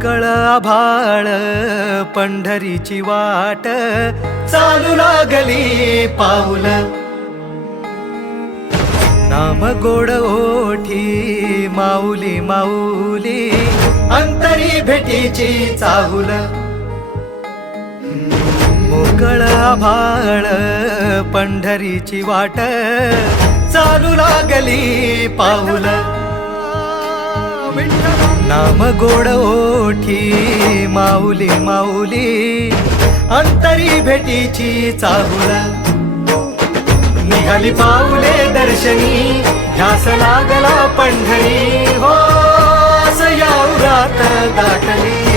मोकळ आभाळ पंढरीची वाट चालू लागली पाऊल नाम गोड ओठी माऊली माऊली अंतरी भेटीची चाहुल मोकळ आभाळ पंढरीची वाट चालू लागली पाऊल नाम गोड ओठी माऊली माऊली अंतरी भेटीची चाहुल निघाली पाऊले दर्शनी ध्यास लागला पंढरी हो असं या उरात दाटली